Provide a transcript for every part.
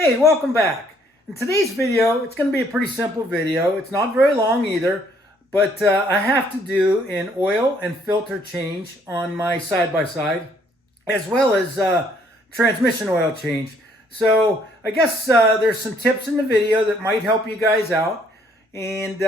Hey, welcome back. In today's video, it's going to be a pretty simple video. It's not very long either, but I have to do an oil and filter change on my side-by-side, as well as transmission oil change. So I guess there's some tips in the video that might help you guys out, and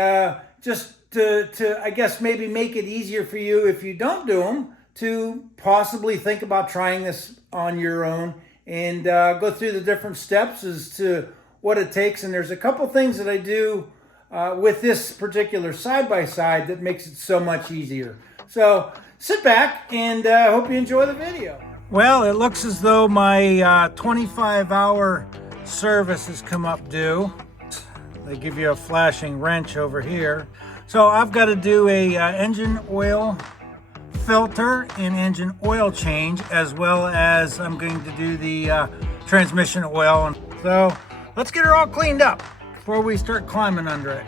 just to I guess maybe make it easier for you if you don't do them, to possibly think about trying this on your own and go through the different steps as to what it takes. And there's a couple things that I do with this particular side-by-side that makes it so much easier. So sit back and hope you enjoy the video. Well, it looks as though my 25-hour service has come up due. They give you a flashing wrench over here. So I've got to do a engine oil filter and engine oil change, as well as I'm going to do the transmission oil. So let's get her all cleaned up before we start climbing under it.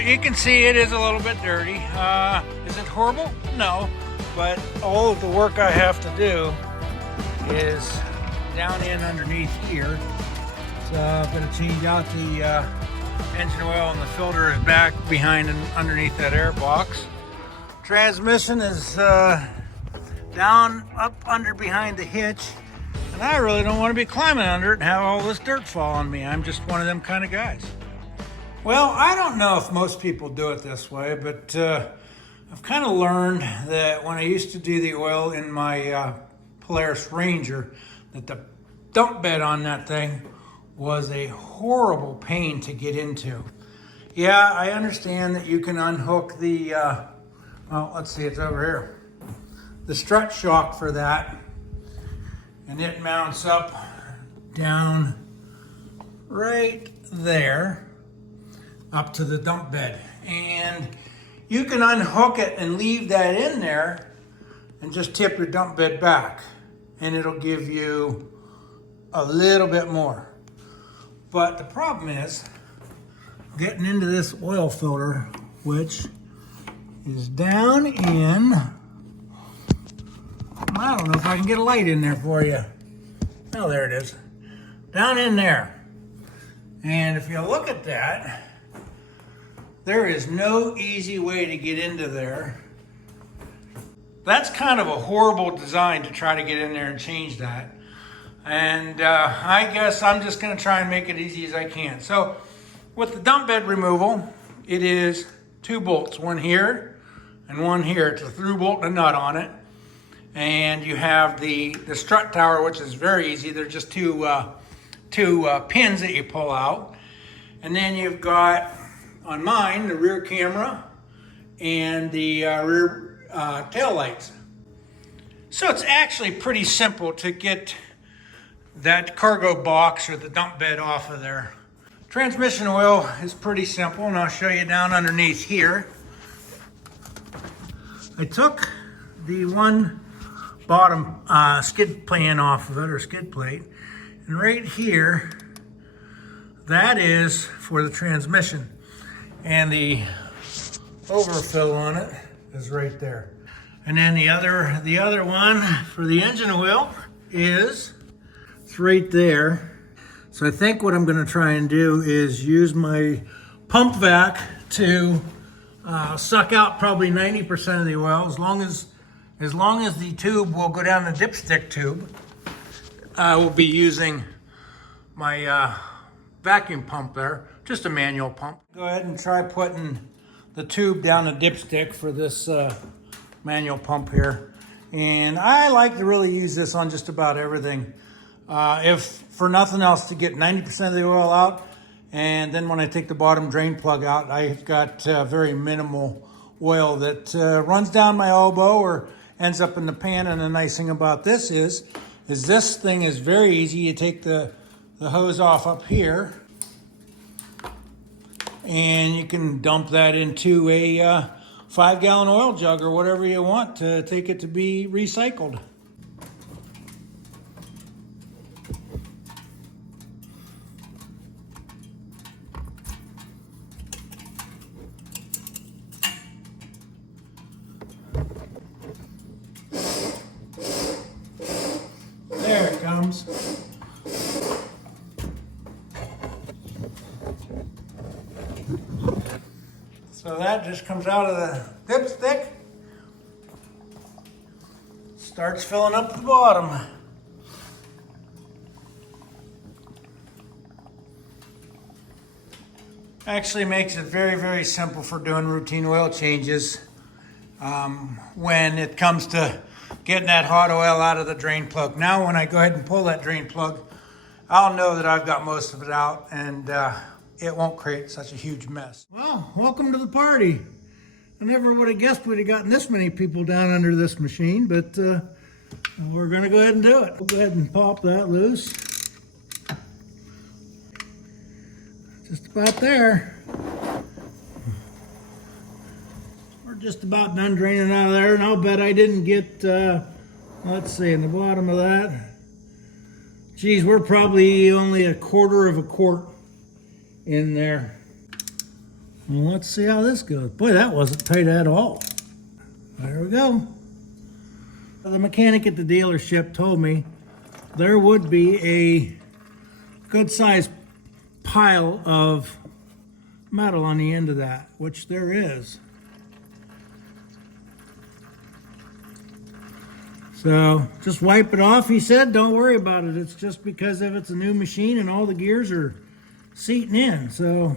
You can see it is a little bit dirty. Is it horrible? No, but all of the work I have to do is down in underneath here. So I'm going to change out the engine oil, and the filter is back behind and underneath that air box. Transmission is down up under behind the hitch, and I really don't want to be climbing under it and have all this dirt fall on me. I'm just one of them kind of guys. Well, I don't know if most people do it this way, but I've kind of learned that when I used to do the oil in my Polaris Ranger, that the dump bed on that thing was a horrible pain to get into. Yeah, I understand that you can unhook the, well, let's see, it's over here, the strut shock for that, and it mounts up down right there, up to the dump bed. And you can unhook it and leave that in there and just tip your dump bed back, and it'll give you a little bit more. But the problem is getting into this oil filter, which is down in, I don't know if I can get a light in there for you. Oh, there it is, down in there. And if you look at that, there is no easy way to get into there. That's kind of a horrible design to try to get in there and change that. And I guess I'm just going to try and make it easy as I can. So with the dump bed removal, it is 2 bolts, one here and one here. It's a through bolt and a nut on it. And you have the strut tower, which is very easy. They're just two pins that you pull out. And then you've got, on mine, the rear camera and the rear tail lights. So it's actually pretty simple to get that cargo box or the dump bed off of there. Transmission oil is pretty simple, and I'll show you down underneath here. I took the one bottom skid pan off of it, or skid plate, and right here, that is for the transmission. And the overfill on it is right there. And then the other one for the engine oil is, it's right there. So I think what I'm going to try and do is use my pump vac to suck out probably 90% of the oil, as long as the tube will go down the dipstick tube. I will be using my vacuum pump there, just a manual pump. Go ahead and try putting the tube down the dipstick for this manual pump here. And I like to really use this on just about everything. If for nothing else, to get 90% of the oil out. And then when I take the bottom drain plug out, I've got very minimal oil that runs down my elbow or ends up in the pan. And the nice thing about this is this thing is very easy. You take the hose off up here, and you can dump that into a 5-gallon oil jug or whatever you want to take it to be recycled. comes. So that just comes out of the dipstick, starts filling up the bottom. Actually makes it very, very simple for doing routine oil changes when it comes to getting that hot oil out of the drain plug. Now when I go ahead and pull that drain plug, I'll know that I've got most of it out, and it won't create such a huge mess. Well, welcome to the party. I never would have guessed we'd have gotten this many people down under this machine, but we're gonna go ahead and do it. We'll go ahead and pop that loose. Just about there. We're just about done draining out of there, and I'll bet I didn't get, let's see, in the bottom of that. Geez, we're probably only a quarter of a quart in there. Well, let's see how this goes. Boy, that wasn't tight at all. There we go. The mechanic at the dealership told me there would be a good sized pile of metal on the end of that, which there is. So just wipe it off, he said. Don't worry about it. It's just because of it's a new machine and all the gears are seating in. So,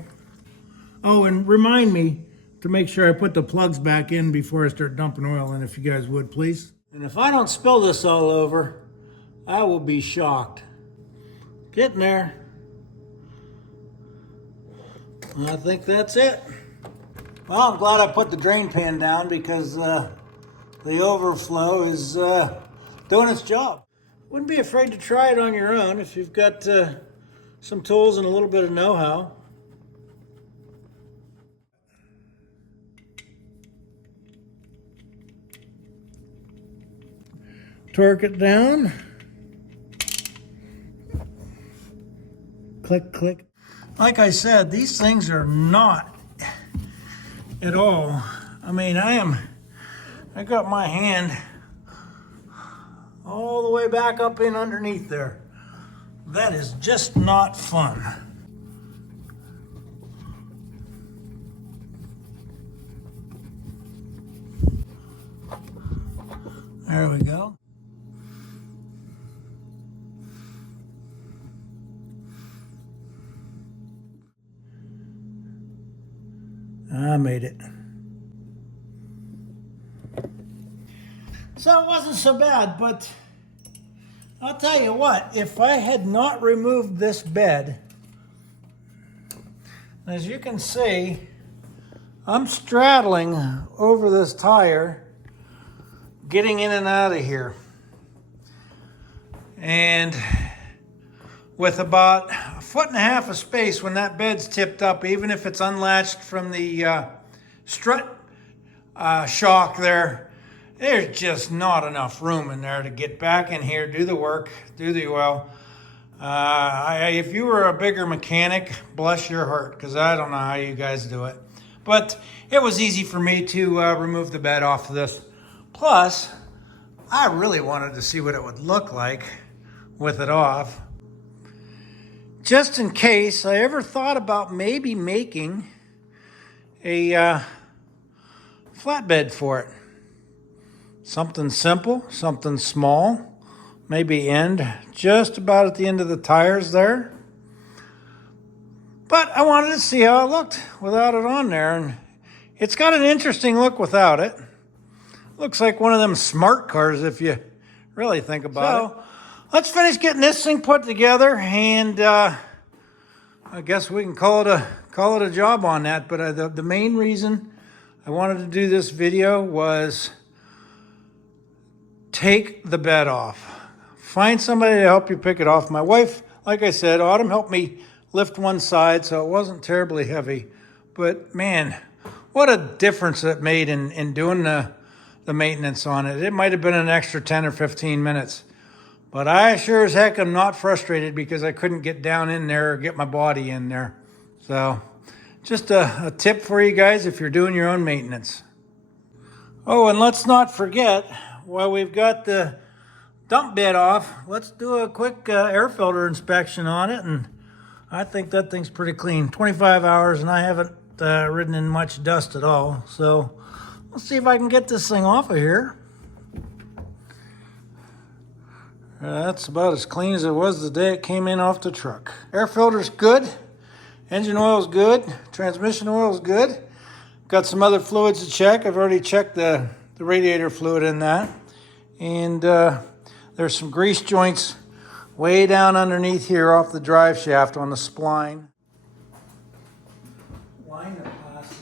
oh, and remind me to make sure I put the plugs back in before I start dumping oil in, if you guys would, please. And if I don't spill this all over, I will be shocked. Getting there. I think that's it. Well, I'm glad I put the drain pan down because the overflow is doing its job. Wouldn't be afraid to try it on your own if you've got some tools and a little bit of know-how. Torque it down. Click, click. Like I said, these things are not at all. I mean, I got my hand all the way back up in underneath there. That is just not fun. There we go. I made it. So it wasn't so bad, but I'll tell you what, if I had not removed this bed, as you can see, I'm straddling over this tire, getting in and out of here. And with about 1.5 feet of space when that bed's tipped up, even if it's unlatched from the strut shock there, there's just not enough room in there to get back in here, do the work, do the oil. If you were a bigger mechanic, bless your heart, because I don't know how you guys do it. But it was easy for me to remove the bed off of this. Plus, I really wanted to see what it would look like with it off. Just in case I ever thought about maybe making a flatbed for it. Something simple, something small, maybe end just about at the end of the tires there. But I wanted to see how it looked without it on there, and it's got an interesting look without it. Looks like one of them smart cars if you really think about it. Let's finish getting this thing put together, and I guess we can call it a job on that. But the main reason I wanted to do this video was take the bed off. Find somebody to help you pick it off. My wife, like I said, Autumn helped me lift one side, so it wasn't terribly heavy. But man, what a difference it made in doing the maintenance on it. It might have been an extra 10 or 15 minutes. But I sure as heck am not frustrated because I couldn't get down in there or get my body in there. So just a tip for you guys if you're doing your own maintenance. Oh, and let's not forget, while we've got the dump bed off, let's do a quick air filter inspection on it. And I think that thing's pretty clean. 25 hours and I haven't ridden in much dust at all. So let's see if I can get this thing off of here. That's about as clean as it was the day it came in off the truck. Air filter's good. Engine oil's good. Transmission oil's good. Got some other fluids to check. I've already checked the radiator fluid in that. And there's some grease joints way down underneath here off the drive shaft on the spline. Line the plastics.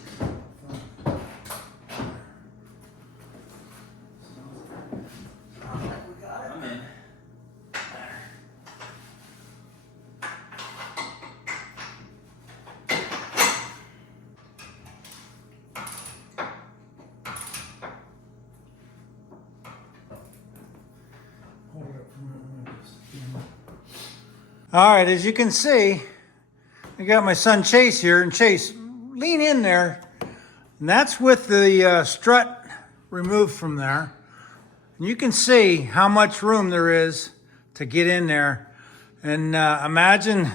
We got it. I'm in. All right, as you can see, I got my son Chase here, and Chase, lean in there. And that's with the strut removed from there. And you can see how much room there is to get in there. And imagine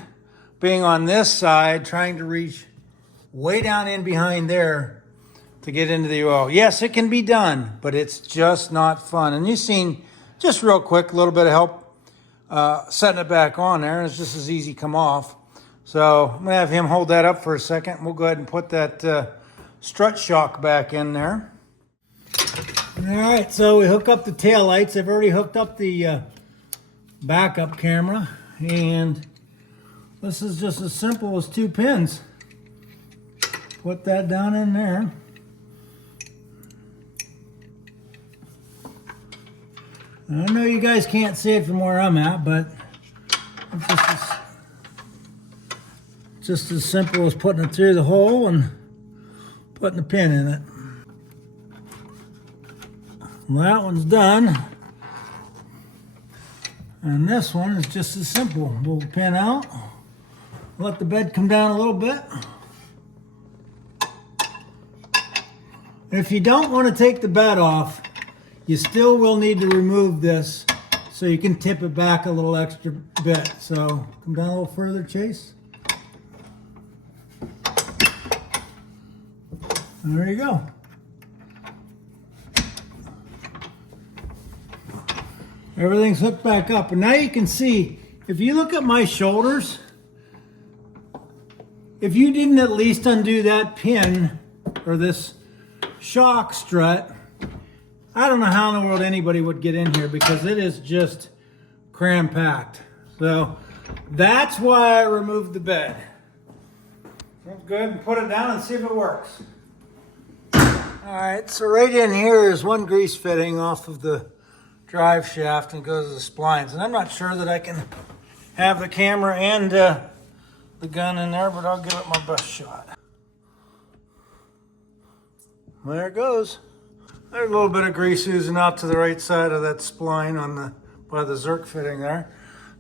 being on this side, trying to reach way down in behind there to get into the oil. Yes, it can be done, but it's just not fun. And you've seen, just real quick, a little bit of help setting it back on there. It's just as easy come off. So I'm gonna have him hold that up for a second. We'll go ahead and put that strut shock back in there. All right, so we hook up the tail lights. I've already hooked up the backup camera, and this is just as simple as 2 pins. Put that down in there. I know you guys can't see it from where I'm at, but it's just as simple as putting it through the hole and putting the pin in it. Well, that one's done. And this one is just as simple. Pull the pin out, let the bed come down a little bit. If you don't want to take the bed off, you still will need to remove this so you can tip it back a little extra bit. So come down a little further, Chase. And there you go. Everything's hooked back up. And now you can see, if you look at my shoulders, if you didn't at least undo that pin or this shock strut, I don't know how in the world anybody would get in here, because it is just cram-packed. So that's why I removed the bed. Let's go ahead and put it down and see if it works. All right, so right in here is one grease fitting off of the drive shaft and goes to the splines. And I'm not sure that I can have the camera and the gun in there, but I'll give it my best shot. There it goes. There's a little bit of grease oozing out to the right side of that spline on by the Zerk fitting there.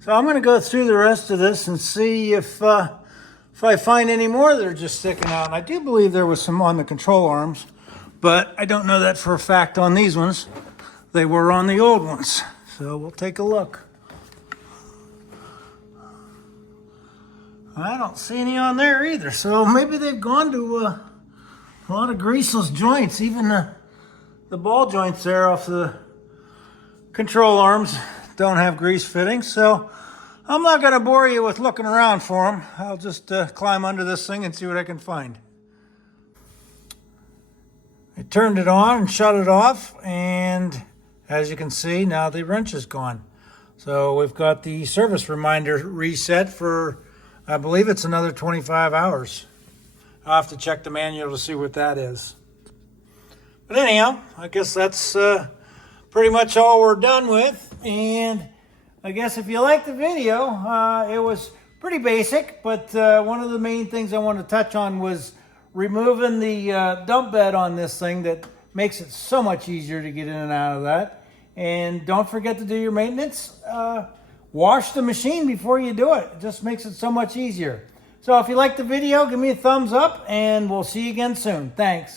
So I'm going to go through the rest of this and see if I find any more that are just sticking out. And I do believe there was some on the control arms, but I don't know that for a fact on these ones. They were on the old ones. So we'll take a look. I don't see any on there either. So maybe they've gone to a lot of greaseless joints, even the ball joints there off the control arms don't have grease fittings. So I'm not going to bore you with looking around for them. I'll just climb under this thing and see what I can find. I turned it on and shut it off, and as you can see, now the wrench is gone. So we've got the service reminder reset for, I believe it's another 25 hours. I'll have to check the manual to see what that is. But anyhow, I guess that's pretty much all we're done with. And I guess if you liked the video, it was pretty basic, but one of the main things I want to touch on was removing the dump bed on this thing. That makes it so much easier to get in and out of that. And don't forget to do your maintenance. Wash the machine before you do it. It just makes it so much easier. So if you liked the video, give me a thumbs up, and we'll see you again soon. Thanks.